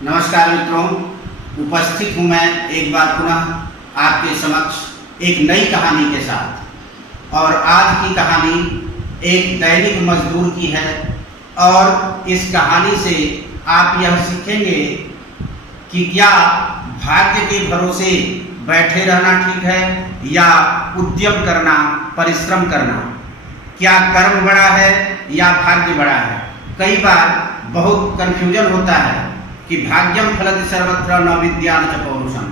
नमस्कार मित्रों, उपस्थित हूँ मैं एक बार पुनः आपके समक्ष एक नई कहानी के साथ। और आज की कहानी एक दैनिक मजदूर की है और इस कहानी से आप यह सीखेंगे कि क्या भाग्य के भरोसे बैठे रहना ठीक है या उद्यम करना, परिश्रम करना। क्या कर्म बड़ा है या भाग्य बड़ा है। कई बार बहुत कन्फ्यूजन होता है कि भाग्यम फलति सर्वत्र न विद्या न च पौरुषम।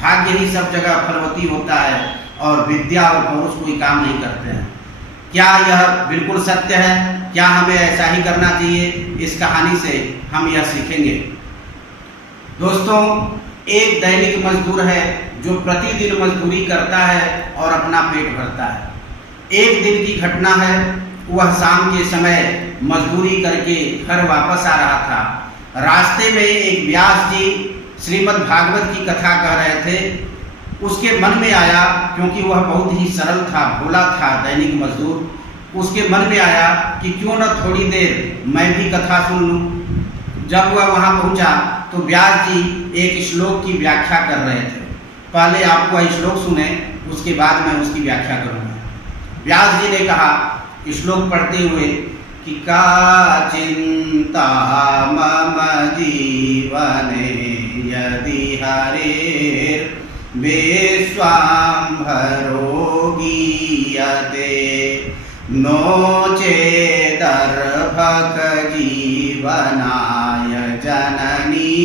भाग्य ही सब जगह फलवती होता है और विद्या और पौरुष कोई काम नहीं करते हैं। क्या यह बिल्कुल सत्य है? क्या हमें ऐसा ही करना चाहिए? इस कहानी से हम यह सीखेंगे। दोस्तों, एक दैनिक मजदूर है जो प्रतिदिन मजदूरी करता है और अपना पेट भरता है। एक दिन की घटना है, वह शाम के समय मजदूरी करके घर वापस आ रहा था। रास्ते में एक व्यास जी श्रीमद् भागवत की कथा कह रहे थे। उसके मन में आया, क्योंकि वह बहुत ही सरल था, भोला था, दैनिक मजदूर। उसके मन में आया कि क्यों न थोड़ी देर मैं भी कथा सुन लूँ। जब वह वहाँ पहुँचा तो व्यास जी एक श्लोक की व्याख्या कर रहे थे। पहले आप वह श्लोक सुने, उसके बाद मैं उसकी व्याख्या करूँगा। व्यास जी ने कहा, श्लोक पढ़ते हुए कि का चिंता मम जीवने यदि हरेर् विश्वाम्भरो गीयते नो चेदर्भक जीवनाय जननी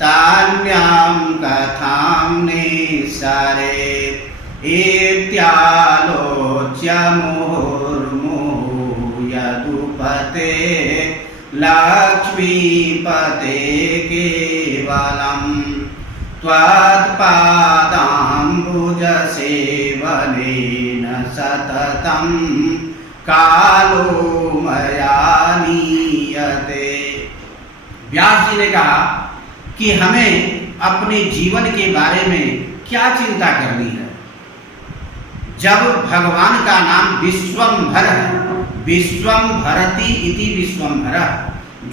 तान्यां कथां निस्सरेत् इत्यालोच्य मुहुर्मुहुः यदुपते लक्ष्मीपते केवलं त्वत्पादाम्बुजसेवनेन सततं कालो मया नीयते। व्यास जी ने कहा कि हमें अपने जीवन के बारे में क्या चिंता करनी है, जब भगवान का नाम विश्वम्भर है। विश्वम्भरति इति विश्वम्भरः,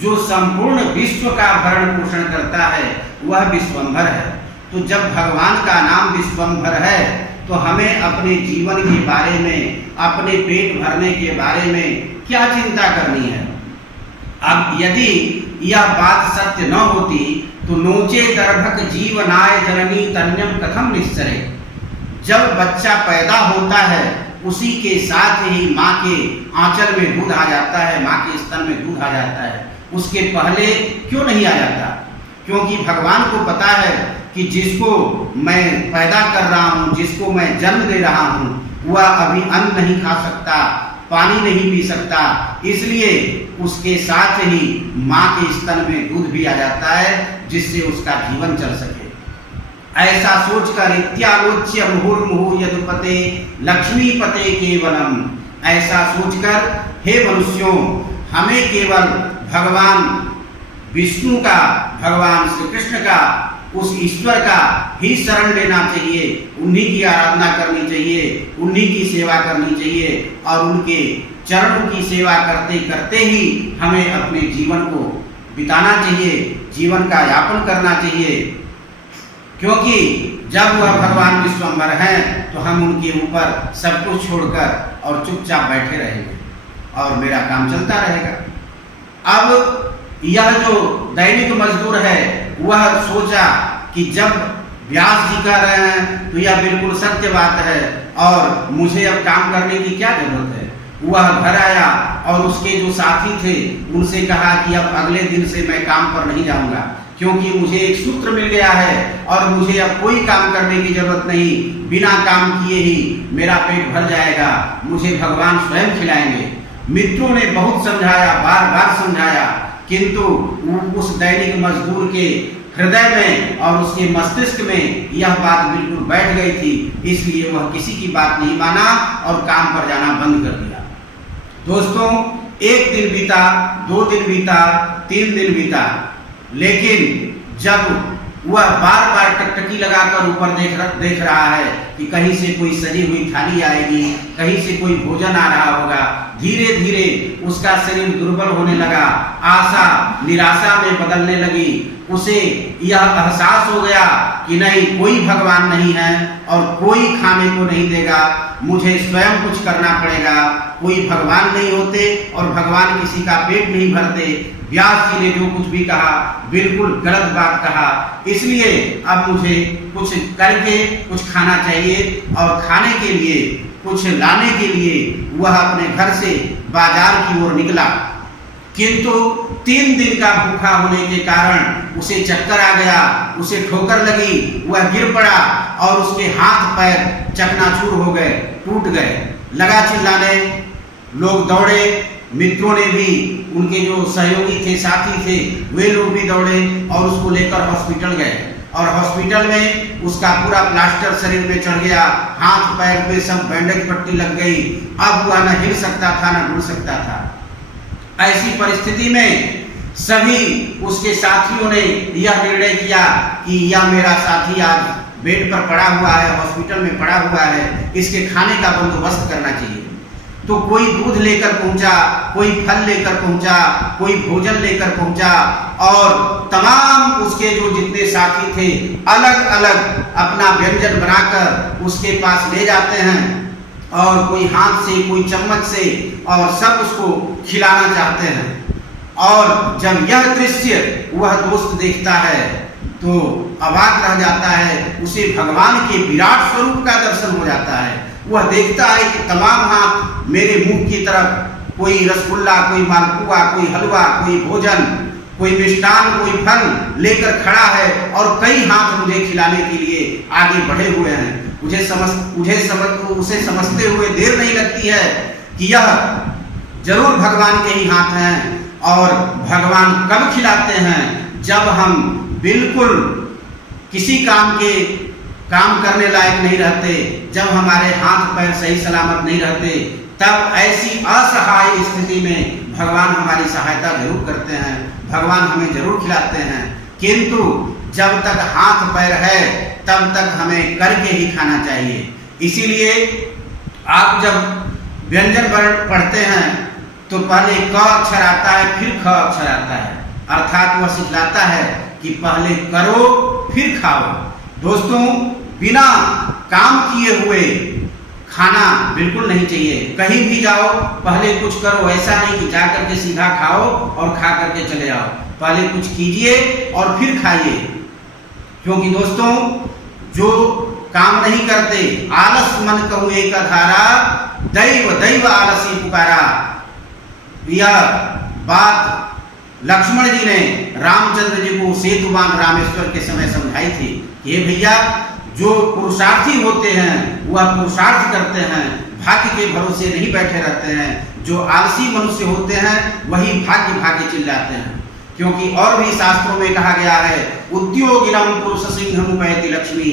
जो संपूर्ण विश्व का भरण पोषण करता है वह विश्वम्भर है। तो जब भगवान का नाम विश्वम्भर है तो हमें अपने जीवन के बारे में, अपने पेट भरने के बारे में क्या चिंता करनी है। अब यदि यह बात सत्य न होती तो नोचे दर्भक जीवनाय जननी तन्यम कथम निस्सरे। जब बच्चा पैदा होता है उसी के साथ ही माँ के आंचल में दूध आ जाता है, माँ के स्तन में दूध आ जाता है। उसके पहले क्यों नहीं आ जाता? क्योंकि भगवान को पता है कि जिसको मैं पैदा कर रहा हूँ, जिसको मैं जन्म दे रहा हूँ, वह अभी अन्न नहीं खा सकता, पानी नहीं पी सकता, इसलिए उसके साथ ही माँ के स्तन में दूध भी आ जाता है जिससे उसका जीवन चल सके। ऐसा सोचकर इत्यालोच्य मुहुर्मुहुः यदुपते लक्ष्मीपते केवलम। ऐसा सोचकर हे मनुष्यों, हमें केवल भगवान विष्णु का, भगवान श्री कृष्ण का, उस ईश्वर का ही शरण लेना चाहिए। उन्हीं की आराधना करनी चाहिए, उन्हीं की सेवा करनी चाहिए और उनके चरणों की सेवा करते करते ही हमें अपने जीवन को बिताना चाहिए, जीवन का यापन करना चाहिए। क्योंकि जब वह भगवान विश्वम्भर हैं तो हम उनके ऊपर सब कुछ छोड़कर और चुपचाप बैठे रहेंगे और मेरा काम चलता रहेगा। अब यह जो दैनिक मजदूर है वह सोचा कि जब व्यास जी कह रहे हैं तो यह बिल्कुल सत्य बात है और मुझे अब काम करने की क्या जरूरत है। वह घर आया और उसके जो साथी थे उनसे कहा कि अब अगले दिन से मैं काम पर नहीं जाऊंगा, क्योंकि मुझे एक सूत्र मिल गया है और मुझे अब कोई काम करने की जरूरत नहीं। बिना काम किए ही मेरा पेट भर जाएगा, मुझे भगवान स्वयं खिलाएंगे। मित्रों ने बहुत समझाया, बार बार समझाया, किंतु उस दैनिक मजदूर के हृदय में और उसके मस्तिष्क में यह बात बिल्कुल बैठ गई थी, इसलिए वह किसी की बात नहीं माना और काम पर जाना बंद कर दिया। दोस्तों, एक दिन बीता, 2 दिन बीता, 3 दिन बीता, लेकिन जब वह बार बार टकटकी लगाकर ऊपर देख रहा है कि कहीं से कोई सजी हुई थाली आएगी, कहीं से कोई भोजन आ रहा होगा। धीरे धीरे उसका शरीर दुर्बल होने लगा, आशा निराशा में बदलने लगी। उसे यह एहसास हो गया कि नहीं, कोई भगवान नहीं है और कोई खाने को नहीं देगा, मुझे स्वयं कुछ करना पड़ेगा। कोई भगवान नहीं होते और भगवान किसी का पेट नहीं भरते। व्यास जी ने जो कुछ भी कहा बिल्कुल गलत बात कहा, इसलिए अब मुझे कुछ करके कुछ खाना चाहिए। और खाने के लिए, कुछ लाने के लिए वह अपने घर से बाजार की ओर निकला, किंतु 3 दिन का भूखा होने के कारण उसे चक्कर आ गया, उसे ठोकर लगी, वह गिर पड़ा और उसके हाथ पैर चकनाचूर हो गए, टूट गए। लगा चिल्लाने, लोग दौड़े, मित्रों ने भी, उनके जो सहयोगी थे, साथी थे, वे लोग भी दौड़े और उसको लेकर हॉस्पिटल गए। और हॉस्पिटल में उसका पूरा प्लास्टर शरीर में चढ़ गया, हाथ पैर पे सब बैंडेज पट्टी लग गई। अब वह न हिल सकता था न डुल सकता था। ऐसी परिस्थिति में सभी उसके साथियों ने यह निर्णय किया कि यह मेरा साथी आज बेड पर पड़ा हुआ है, हॉस्पिटल में पड़ा हुआ है, इसके खाने का बंदोबस्त करना चाहिए। तो कोई दूध लेकर पहुंचा, कोई फल लेकर पहुंचा, कोई भोजन लेकर पहुंचा और तमाम उसके जो जितने साथी थे अलग अलग अपना व्यंजन बनाकर उसके पास ले जाते हैं और कोई हाथ से, कोई चम्मच से, और सब उसको खिलाना चाहते हैं। और जब यह दृश्य वह दोस्त देखता है तो अवाक रह जाता है, उसे भगवान के विराट स्वरूप का दर्शन हो जाता है। वह देखता है कि तमाम हाथ मेरे मुंह की तरफ, कोई रसगुल्ला, कोई मालपुआ, कोई हलवा, कोई भोजन, कोई मिष्ठान, कोई फल लेकर खड़ा है और कई हाथ मुझे खिलाने के लिए आगे बढ़े हुए हैं। उसे समझते हुए देर नहीं लगती है कि यह जरूर भगवान के ही हाथ हैं। और भगवान कब खिलाते हैं? जब हम बिल्कुल किसी काम करने लायक नहीं रहते, जब हमारे हाथ पैर सही सलामत नहीं रहते, तब ऐसी असहाय स्थिति में भगवान हमारी सहायता जरूर करते हैं, भगवान हमें जरूर खिलाते हैं। किंतु जब तक हाथ पैर है तब तक हमें करके ही खाना चाहिए। इसीलिए आप जब व्यंजन पढ़ते हैं तो पहले क अक्षर आता है, फिर ख अक्षर आता है, अर्थात वह सिखलाता है कि पहले करो फिर खाओ। दोस्तों, बिना काम किए हुए खाना बिल्कुल नहीं चाहिए। कहीं भी जाओ पहले कुछ करो, ऐसा नहीं कि जा करके सीधा खाओ और खा करके चले आओ। पहले कुछ कीजिए और फिर खाइए, क्योंकि दोस्तों जो काम नहीं करते, आलस मन कहूँ एक धारा, दैव दैव आलसी पुकारा। यह बात लक्ष्मण जी ने रामचंद्र जी को सेतु बांध रामेश्वर के समय समझाई थी कि हे भैया, जो पुरुषार्थी होते हैं वह पुरुषार्थ करते हैं, भाग्य के भरोसे नहीं बैठे रहते हैं। जो आलसी मनुष्य होते हैं वही भाग्य भाग्य चिल्लाते हैं। क्योंकि और भी शास्त्रों में कहा गया है, उद्योगिनम पुरुष सिंहम उपैति लक्ष्मी।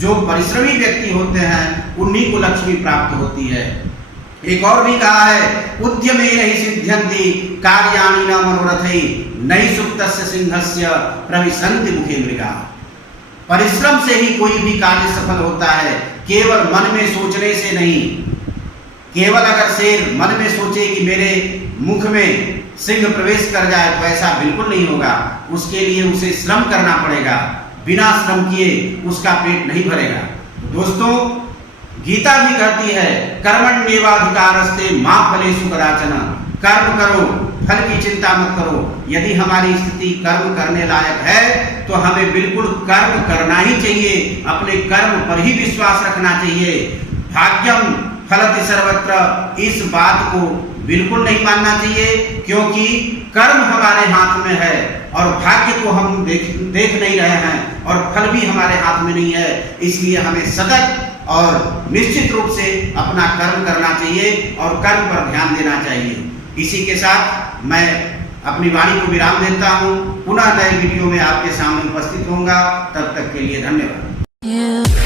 जो परिश्रमी व्यक्ति होते हैं उन्हीं को लक्ष्मी प्राप्त होती है। एक और भी कहा है, उद्यमेन हि सिद्ध्यन्ति कार्याणि न मनोरथै नहि सुप्तस्य सिंहस्य प्रविशन्ति मुखे मृगा। परिश्रम से ही कोई भी कार्य सफल होता है, केवल मन में सोचने से नहीं। केवल अगर शेर मन में सोचे कि मेरे मुख में सिंह प्रवेश कर जाए तो ऐसा बिल्कुल नहीं होगा। उसके लिए उसे श्रम करना पड़ेगा, बिना श्रम किए उसका पेट नहीं भरेगा। दोस्तों, गीता भी कहती है, कर्मण्येवाधिकारस्ते मा फलेषु कदाचन। कर्म करो, फल की चिंता मत करो। यदि हमारी स्थिति कर्म करने लायक है तो हमें बिल्कुल कर्म करना ही चाहिए, अपने कर्म पर ही विश्वास रखना चाहिए। भाग्यम फलति सर्वत्र, इस बात को बिल्कुल नहीं मानना चाहिए, क्योंकि कर्म हमारे हाथ में है और भाग्य को हम देख नहीं रहे हैं और फल भी हमारे हाथ में नहीं है। इसलिए हमें सतत और निश्चित रूप से अपना कर्म करना चाहिए और कर्म पर ध्यान देना चाहिए। इसी के साथ मैं अपनी वाणी को विराम देता हूँ। पुनः नए वीडियो में आपके सामने उपस्थित होऊंगा। तब तक के लिए धन्यवाद।